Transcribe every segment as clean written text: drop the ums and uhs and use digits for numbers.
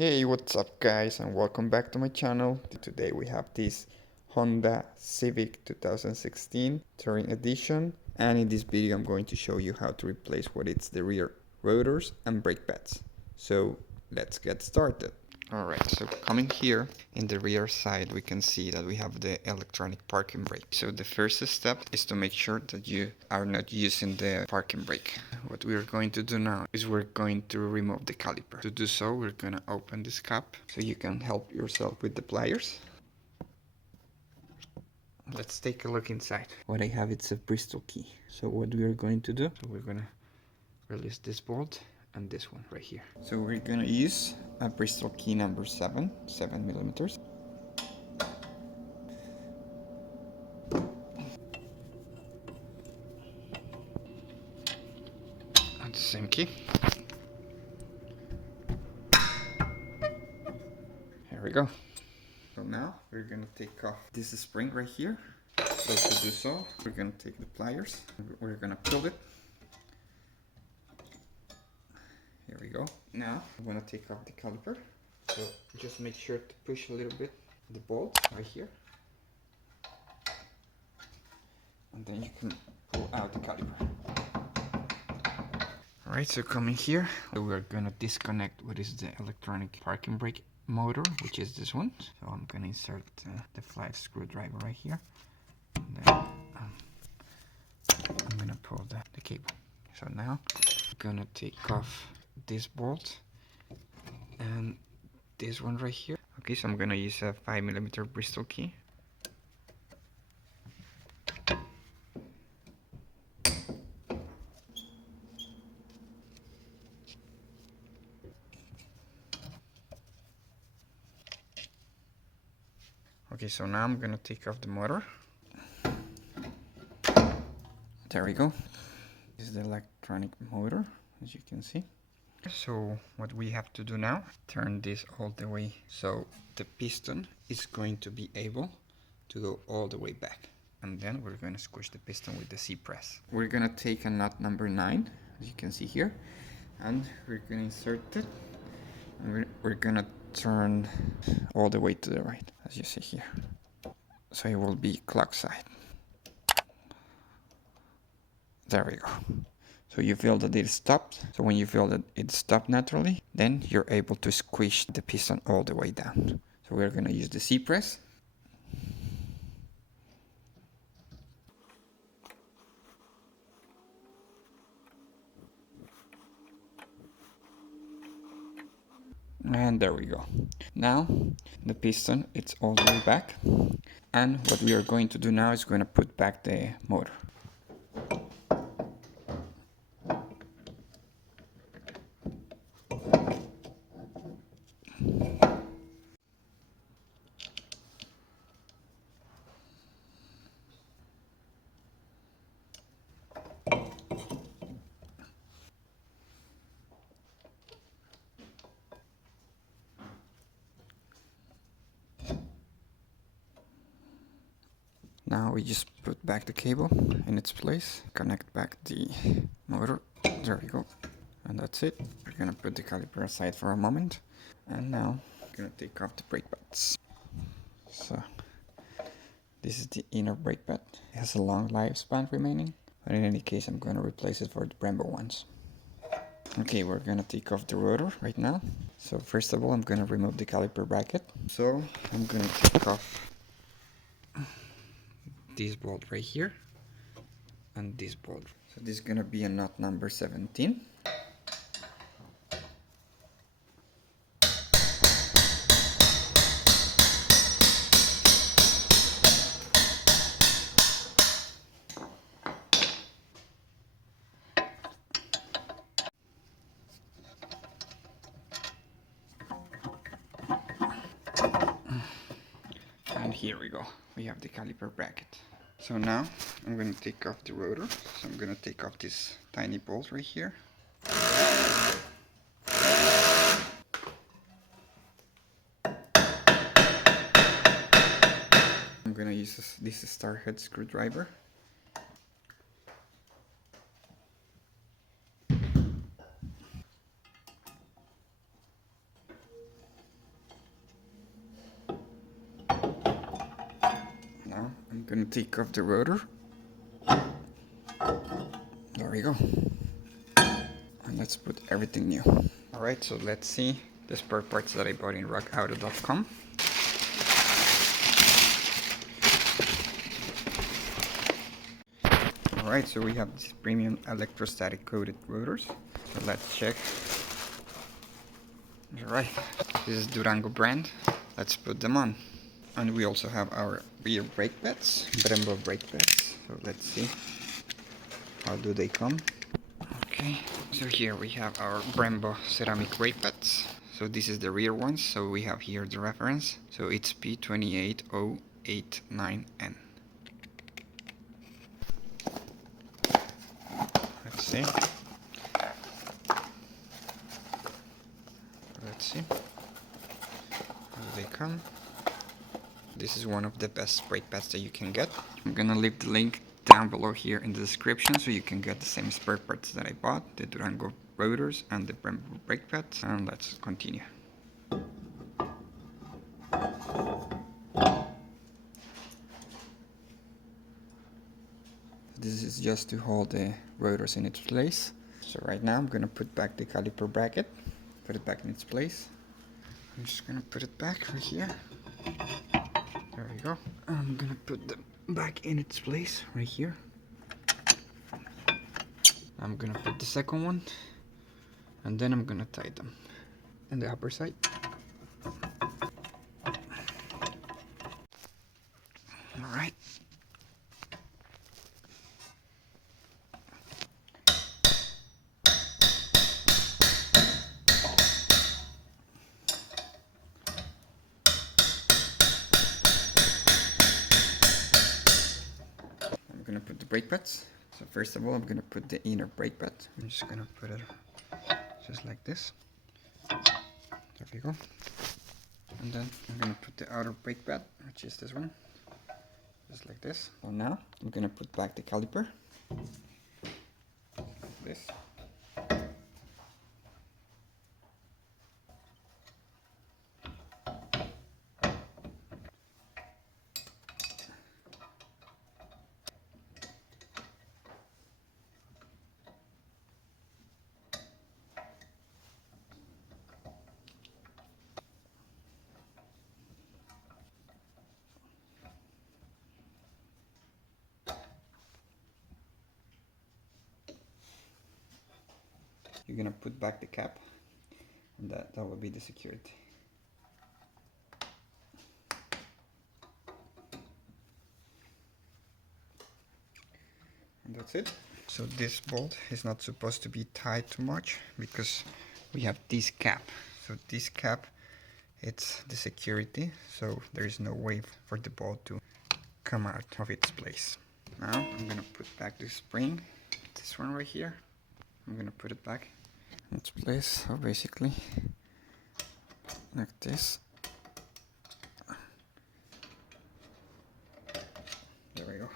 Hey, what's up guys, and welcome back to my channel. Today we have this Honda Civic 2016 Touring Edition, and in this video I'm going to show you how to replace what is the rear rotors and brake pads. So let's get started. Alright, so coming here in the rear side we can see that we have the electronic parking brake. So the first step is to make sure that you are not using the parking brake. What we are going to do now is we're going to remove the caliper. To do so, we're going to open this cap so you can help yourself with the pliers. Let's take a look inside. What I have, it's a Bristol key. So what we are going to do, so we're going to release this bolt and this one right here. So we're gonna use a Bristol key number 7 millimeters. And the same key. Here we go. So now we're gonna take off this spring right here. So to do so, we're gonna take the pliers. We're gonna pull it. Here we go. Now I'm gonna take off the caliper. So just make sure to push a little bit the bolt right here. And then you can pull out the caliper. Alright, so coming here, we're gonna disconnect what is the electronic parking brake motor, which is this one. So I'm gonna insert the flat screwdriver right here. And then I'm gonna pull the cable. So now I'm gonna take off this bolt and this one right here. Okay, so I'm gonna use a 5 millimeter Bristol key. Okay, so now I'm gonna take off the motor. There we go. This is the electronic motor, as you can see. So what we have to do now, turn this all the way so the piston is going to be able to go all the way back. And then we're going to squish the piston with the C-press. We're going to take a nut number 9, as you can see here, and we're going to insert it. And we're going to turn all the way to the right, as you see here. So it will be clock side. There we go. So you feel that it stopped. So when you feel that it stopped naturally, then you're able to squish the piston all the way down. So we're going to use the C-press. And there we go. Now the piston, it's all the way back. And what we are going to do now is going to put back the motor. Now we just put back the cable in its place, connect back the motor, there we go, and that's it. We're gonna put the caliper aside for a moment, and now we're gonna take off the brake pads. So this is the inner brake pad. It has a long lifespan remaining, but in any case I'm gonna replace it for the Brembo ones. Okay, we're gonna take off the rotor right now. So first of all I'm gonna remove the caliper bracket. So I'm gonna take off this bolt right here and this bolt. So this is gonna be a nut number 17. And here we go, we have the caliper bracket. So now I'm going to take off the rotor. So I'm going to take off this tiny bolt right here. I'm going to use this star head screwdriver. gonna take off the rotor. There we go. And let's put everything new. Alright, so let's see the spare parts that I bought in rockauto.com. Alright, so we have these premium electrostatic coated rotors. So let's check. Alright, this is Durango brand. Let's put them on. And we also have our rear brake pads, Brembo brake pads. So let's see. How do they come? Okay, so here we have our Brembo ceramic brake pads. So this is the rear ones. So we have here the reference. So it's P28089N. Let's see. Let's see. How do they come? This is one of the best brake pads that you can get. I'm gonna leave the link down below here in the description so you can get the same spare parts that I bought, the Durango rotors and the Brembo brake pads. And let's continue. This is just to hold the rotors in its place. So right now I'm gonna put back the caliper bracket, put it back in its place. I'm just gonna put it back right here. There we go. I'm gonna put them back in its place right here. I'm gonna put the second one, and then I'm gonna tie them on the upper side. All right. I'm gonna put the brake pads. So first of all, I'm gonna put the inner brake pad. I'm just gonna put it just like this. There we go. And then I'm gonna put the outer brake pad, which is this one, just like this. So now I'm gonna put back the caliper. Like this. You're gonna put back the cap, and that will be the security. And that's it. So this bolt is not supposed to be tied too much because we have this cap. So this cap, it's the security, so there is no way for the bolt to come out of its place. Now I'm gonna put back the spring, this one right here. I'm gonna put it back in its place. So basically like this. There we go.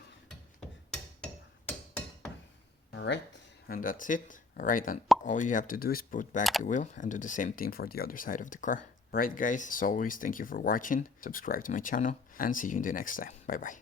Alright, and that's it. Alright, and all you have to do is put back the wheel and do the same thing for the other side of the car. Alright guys, as always, thank you for watching. Subscribe to my channel and see you in the next time. Bye bye.